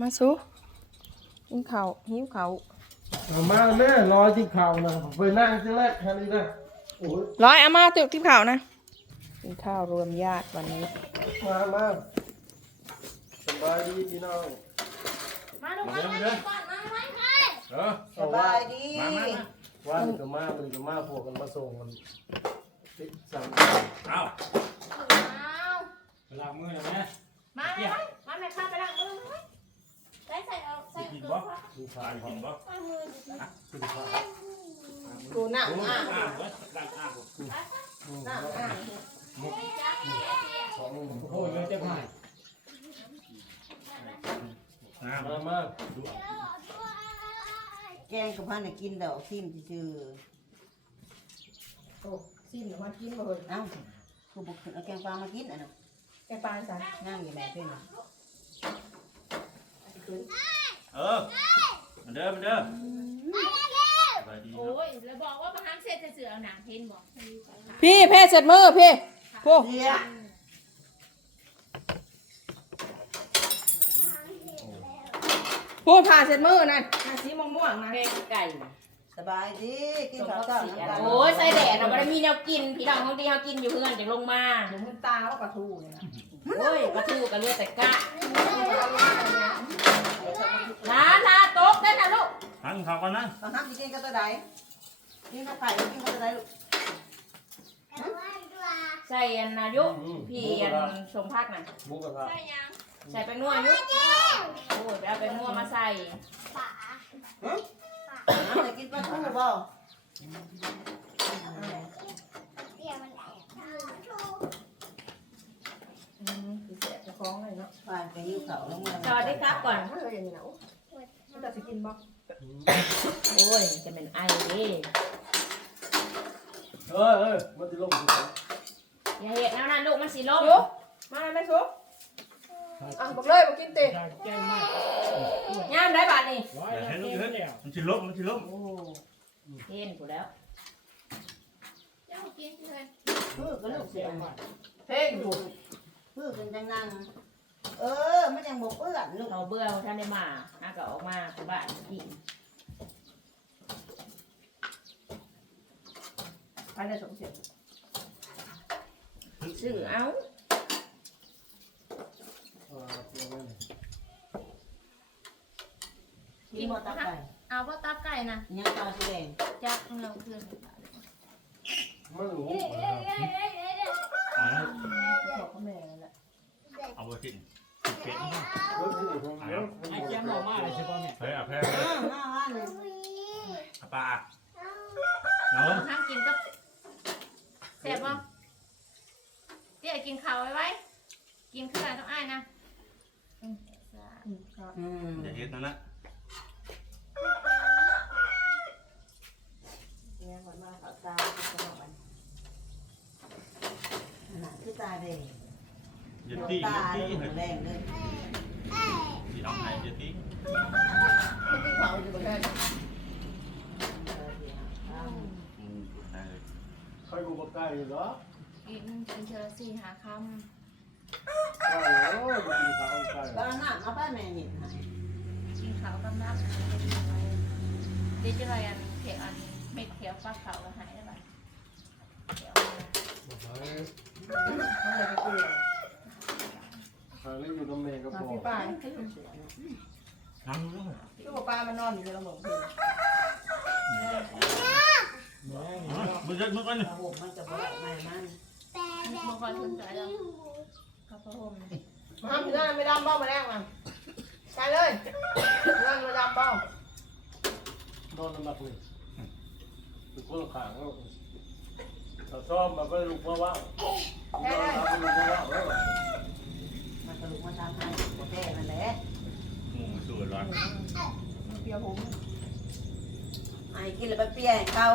มาสู้กินข้าวหิวข้าวเอามาแม่รอที่เข่านะไปนั่งที่แรกแค่นี้นะโอ้ยร้อยเอามาตึกที่ข้าวนะกินข้าวรวมญาติวันนี้ มามาสบายดีพี่น้องมาดูมามาก่อนมามามาเออสบายดีมามามาว่ามันก็มามันก็มาพวกกันมาส่งมันติดสั่งเอาเอา ล้างมือหน่อยไหม มาแม่มาแม่ข้าไปล้างมือมาใส่ใส่เอาใส่ กิน ตัว บ่ดูทาผ่านนกินบ่ล้างมือดิดูผ่านกูนั่งอะอ้าวเว้ยล้างอ้าวนั่งอะสองโอ้ยเลยเจ็บหายน้ำมามาแกงกับพันน่ะกินดอกซิมซื่อโอ้ซิมเดี๋ยวมากินมาเลยๆเอ้ากูบอกเอาแกงปลามากินอะเนาะแกปลาใส่นั่งอยู่แม่เพิ่นน่ะเออ มาเด้อมาเด้อสบายดีโอ้ยแล้วบอกว่าประหารเสร็จจะเสือเอาหนังเพนบอกพี่เพ่เสร็จมือพี่พวกเสียพูดผ่าเสร็จมือนั่นอะสีม่วงม่วงๆนะไก่สบายดีกินข้าวเช้าน้ำกันโอ้ยใส่แดดเราไม่ได้มีแนวกิน พี่น้องของที่เขากินอยู่เพื่อนจังลงมาเดี๋ยวมึงตาว่าปลาทูเลยนะโอ้ยปลาทูกับเลือดแต่กะลาลาโต๊ะได้นะลู กหันเขาก่อนนะต้องห้ามกินกับตัวใดกินกับไก่กินกับตัวใดลูกใส่อันนายุพี่อันสมพักน่ะหมูกระทะใส่ยังใส่แป้งนัวยุโอ้ยไปเอาแป้งนัวมาใส่น้ำจะกินปลาทูบ่อืมสิเสียจะคล้องเลยเนาะปลาไปหิวข้าวแล้วเมื่อสวัสดีครับก่อนถ้าเราอย่างนี้นะโอ้ไม่ต้องสิกินบ่ โอ้ยจะเป็นไอเด้เอ้ยเอ้ยมันจะลงสุดอย่าเห็ดแนวนั้นลูกมันสิล้มซุมาไหมซุอะบอกเลยบอกกินเตะย่ามได้บาทนี่อย่าให้ลูกเฮ้ยมันชิล้มมันชิล้มโอ้เห็นกูแล้วเจ้ากินเลยเพื่อก็ลูกเสียเพ่งอยู่เพื่อกันจังนั่ง เออ มันยังบ่เปื้อนลูกเราเบื่อท่านได้มาอาก็ออกมาคือบ้านกินไปในสมเสียซื้อเอาเออเดี๋ยวนั่นกินบ่ตับไก่เอาว่าตับไก่นะยังตาแดงจักเราเพื่อนมันหมูบอกกับแม่นั่นแหละ เอาไปกินเป็ดรถที่อยู่ตรงนี้ไอ้แก้มออกมาเลยใช่ป่ะแม่เฮ้ยอะแพ้อ้าวน่าว่าเลยปลาเนาะห้ามกินก็เสร็จป่ะเดี๋ยวกินข้าวไว้ไว้ กินข้าวต้องอ้ายนะอืมครับอืมอย่าเฮ็ดนั่นละ เนี่ยก่อนมาเขาตาเขาบอกมัน น่ะคือตาแดง อย่าดวงตีอตาย่าตีลูกแดงเลยที่เอาให้อย่าตีไม่กินเขาอยู่กับแม่อืมได้เลยใครกูบอกไก่เหรอกินกินเชอร์สี่หาคไก่โอ้ยกูกินข้าวไก่บ้านน่ะมาป้าแม่นี่ำกินข้าวกำลังเดี๋ยวจะอะไรอันเขียวอันเม็ดเขียวฟักขาวก็หายได้ไหมเขียว หายเขาเลยไปคุยหายแล้วอยู่กับแม่ก็มาบอกพี่ป้าน้ำรู้ลูกกับป้ามันนอนอยู่ในระบบพี่แม่นี่อ๋อเนาะมือเย็ดมือกันระบบมันจะบ่ได้ไม่มันบางคนสนใจแล้วข้าวโพดมาทำอยู่นั่นไม่ดำเบ้ามาแรกมาไปเลยนั่นมาดำเบ้าโดนน้ำหนักเลยเป็นคนละขางแล้วถ้าชอบมาไปลูกมาว่างนอนรับลูกมาว่างแล้ว มันกระลุกมาทำ ให้บ่แท้นั่นแหละงูสวยร้อนเปียผมไอ้กินแล้วไปเปรี้ยให้เขา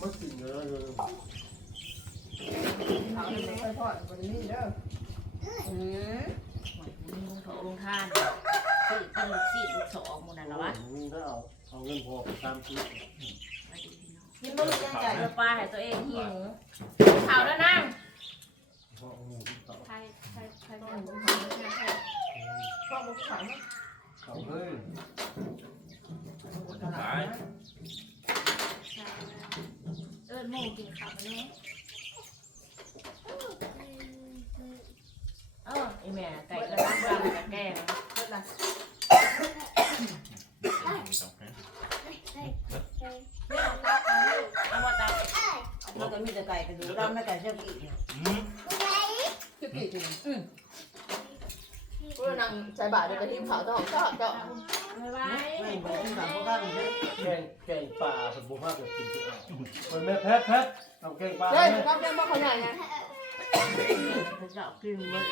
มันกินเยอะเลยเขาเลยไปทอดบนนี้เด้ออืมลุงโถลุงท่านสี่กินลูกสี่ลูกสองหมูนั่นหรอวะมึงได้เอาเอาเงินพอไปตามที่ นกินบ่มีจังใจเออปลาให้ตัวเองหิวข่าวแล้วนั่งใครใครใครเป็นพ่อมุกขังเอาเฮ้ยไปเออหมูกินข้าวแน่เออไอแม่ไก่กระด้างดำกับแกง เลิกละ ไม่เอาตับเอาลูก เอาว่าตา มันก็มี แต่ไก่กระดูกดำและไก่เจ้ากี่อืมคือกี่ทีเพื่อนั่งใส่บาตรเดี๋ยวกระทิมขาวเจ้าของเจ้าเจ้าไม่ไหวไม่บ่ได้ถามพวกข้างเด้อแกงแกงปลาเป็นบุฟเฟ่ต์กินทุกอย่างคนแม่แพทแพทเอาแกงปลาเฮ้ยไหมน้ำแกงบ้าเขาใหญ่ไงเขาจะเอากินเบิด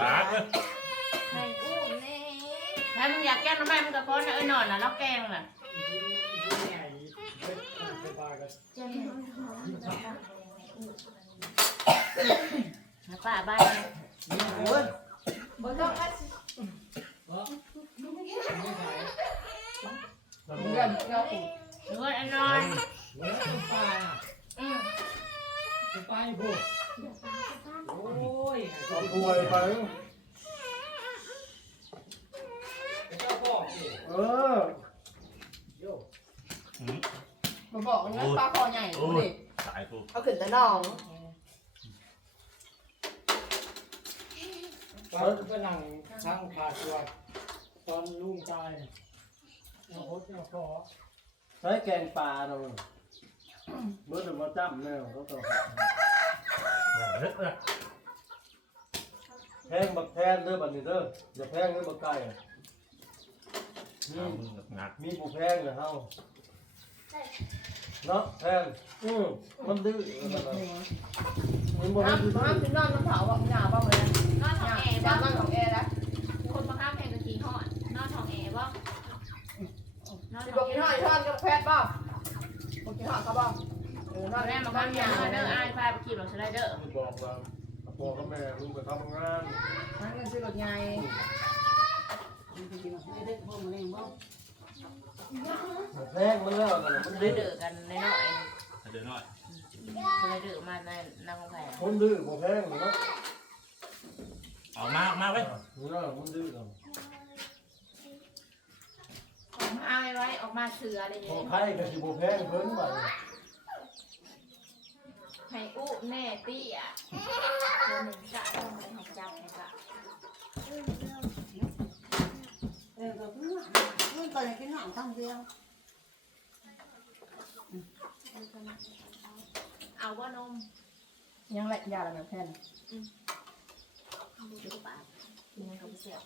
รักให้อู้แน่ถ้ามึงอยากแกล้งน้ำแม่มึงก็ค้นนะเอ้ยนอนน่ะแล้วแกงน่ะ เป็นปลากันเจะให้หอมๆนะคะนะป้าบ้าน มาบอกงั้นปลาคอใหญ่โอ้ดูยดิสายกูเอาขึ้นแต่น้องตอนก็นั่งช่างผ่าตัวตอนลุงตายเอาพดเอาคอใช้แกงปลาเราเมื่อเดือนมาจ้ำเนี่ยเขาต่อแพงบักแพงเด้อบัดนี้เด้ออย่าแพงเด้อบักไก่นี่งัดมีผู้แพงเหรอเฮา เนาะแพงอืมมันดื้อมันบ่น้ำดื้อน้ำถึงนอนน้ำเผาบอกหนาวบ้างเลยนอนท้องแอร์บ้าบ้างนของแอร์นะคนมาข้ามแพงกะทิหอดนอนท้องแอร์บ้างนอนสิท้บองอกแอกินร์ห้อยทอดกับแพทย์บ้างบอกกินห้อยเขาบ้างเออนอนแม่มาบ้านยาเด้ออ้ายพาไปขี่รถสไลเดอร์บอกว่าพ่อกับแม่ลุงไปทำงานนั่งกันซื้อรถใหญ่มันจะกินไม่ได้พวกมันเองบ่ แพงมันแล้วนั่นน่ะมันสไลดื้อเดอร์กันน้อยเดี๋ยวหน่อยๆสไลเดอร์มาในนางของแผลคนดื้อบ่แพงเนาะออกมาออกมาไว้นี่น่ะมันดื้อเนาะออกมาไว้ไว้ออกมาเสืออะไรอย่างพอเงี้ยไข่ก็สิบ่แพงเพิ่นบัดนี้ให้อู้แน่ตี้อะตัวหนึ่งจะต้องไปให้จับให้จับเออก็เพื่อนมันก็กินหนังทั้งเดียว เอาว่านมยังไรยาอะไรแพนดูดูปากยังกับเสีย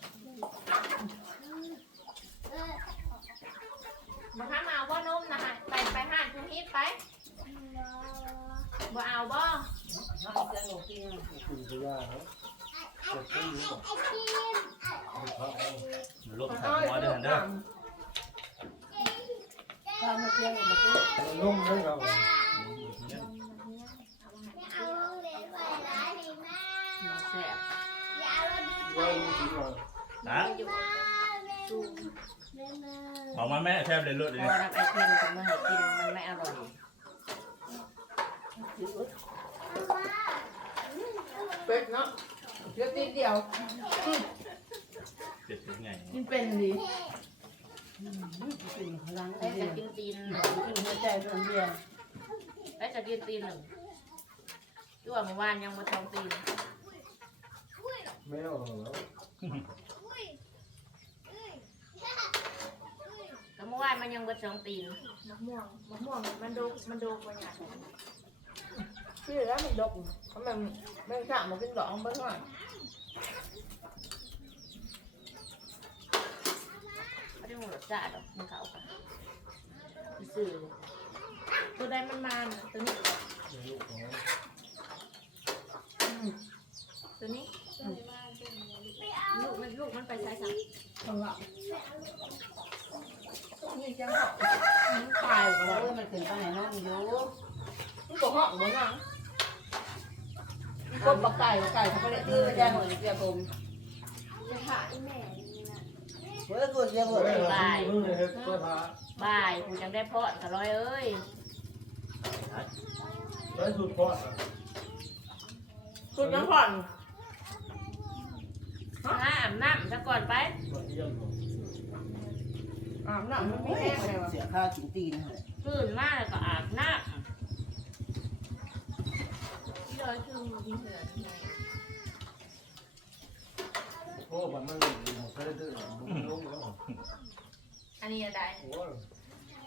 มาห้ามเอาว่านมนะฮะไปไปห้างคุณฮิตไปบ่เอาบ่เอาเจ้ากินกินสิยาเนาะเจ็บขึ้นอยู่บ่ครับลบใส่หัวเด้อเด้อ ข้าวมาเที่ยงมากินมันนุ่มเด้อครับแซ่บว่ามันสิว่านะออกมาแม่แทบเลยเลือดพเลยอรับไอเทมจะมาให้กินมันไม่อร่อยเป็ดเนาะเลือดตีเดียว เจ็บถึงไง กินเป็นดี กินพลังไอ้จะกินตีนกินหัวใจเรื่องเดียวไอ้จะกินตีนหนึ่งตัวเมื่อวานยังมาทองตีนแมวเหรอแล้วเมื่อวานมันยังมาทองตีนมะม่วงมะม่วงมันโดกมันโดกกว่าอย่างพี่แล้วมันดกเพราะมันมันข้ามมากินดอกมันเท่าไหร่ไม่ได้หมดรสชาติหรอกมันเขาค่ะสื่อตัวใดมันมันตัวนี้ลูกของตัวนี้ลูกมันลูกมันไปใช้สักข้างหลังนี่จังหวะมันตายโอ้แล้วยมันขึ้นไปไหนน้องอยู่มันบอกเหาะเหมือนน่ะคนปักไก่ไก่เขาไปเลยคืตื้ออจะจะหมดเดียวผมจะถ่ายแม่นี่นะ เฮ้ยกูจะหมดเฮ้ยเราเพิ่งเฮ็ดก็ทาบ่ายกูยังได้พอดกับร้อยเอ้ยได้สุดก่อนสุดน้ำผ่อนถ้าอาบน้ำซะก่อนไปมาเยี่ยมอาบน้ำมันไม่แห้งเลยวะเสียค่ากินตีนเลยตื่นมาแล้วก็อาบน้ที่ร้อยคือมีเหือนไงโอ้มันมันหมดได้ด้วยมันลงแล้ว อันนี้อะไรโอ้ย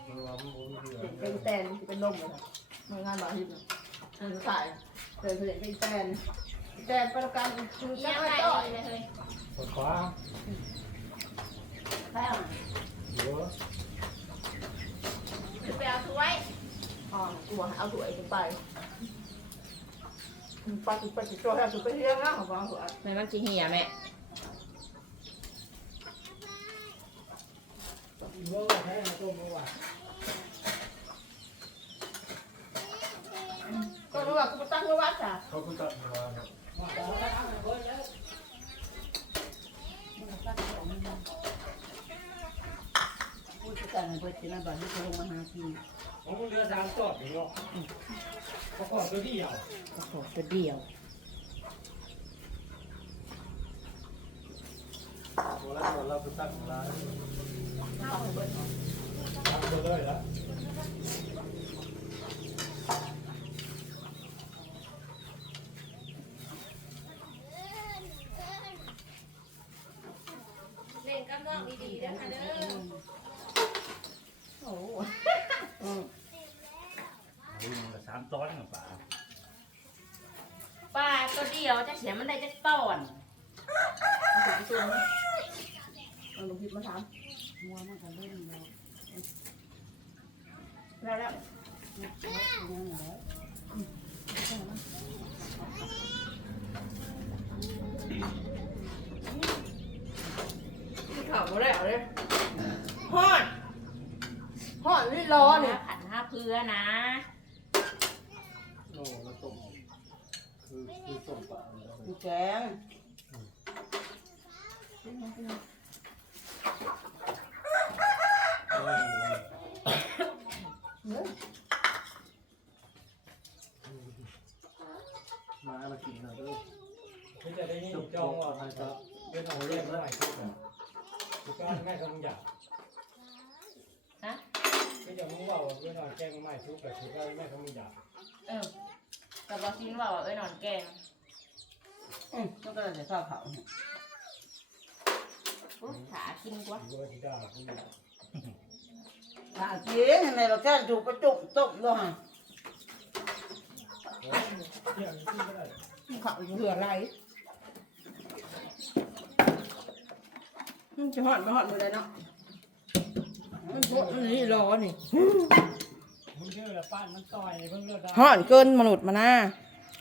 มันว่ามันบ่มีเหือเป็นแตนเป็นลมเลยมืองานบาฮิตเดินสายเดินเดินเป็นแตนแตนประกันคืออีแค่ยังไม่ไงต่อยเลยเฮ้ยปวดฟ้าแป้งหัวคือไปเอาถ้วยอ๋อกูบอกเอาถั่วไปไปไปไปติดตัวให้สุดไปเที่ยงนะของบางถั่วำแม่มันสิเหี่ยแม่ เมื่อว่าแท้ตัวเมื่อว่าก็รู้ว่ากูไปตั้งไว้วัดจ้ะเขาคือตัดหัวเนาะว่าแต่ว่าทำเพิ่นแล้วพูดกันเพื่อจะมาบอกให้เขาลงมาหากินผมเรือทางตอดอยู่เนาะเขาขอตัวที่ยาวก็ขอตัวเดียวหัวแล้วเราคือตัวแล้วทำไปเลยแล้ว เล่นกับน้องดีๆนะคะเด้อโอ้โหลุงกับสามตอนกับป่าป้าตัวเดียวจะเสียมันได้จะตอน มันถึงตัวนะเอาลงพิษมาถามมัวมันก็เล่นแล้วแล้วแล้วนั่นแหละที่ข่าวมาแล้วเลยฮอดฮอดนี่ร้อนเนี่ยขันห้าเพื่อนะโอ้แล้วต้มคือคือต้มปลาเนี่ยมีแกง เออมามากินนะเด้อ ที่จะได้ยินจองว่าใครจะ เป็นเอาเรียกเมื่อไหร่ทุกคนทุกการแม่คำหยาบฮะที่จะมึงว่าเมื่อหน่อยแกงใหม่ทุกแบบทุกการแม่คำหยาบเออแต่บอกซินว่าว่าเอ้ยนอนแกงอืมมันก็จะชอบเขาอุ๊ยขากินกว่าหรือว่าที่ด่าคุณถ้ากินในเราแค่ถูกประจุต้มด้วยฮะเที่ยงที่ก็ได้ข่าวเหืออะไร มันจะฮอดไม่ฮอดมือใดเนาะมันฮอดมันนี่ร้อนนี่มึงเชื่อละป้านมันต่อยเพิ่งเลือดฮอดเกินมนุษย์มานะเ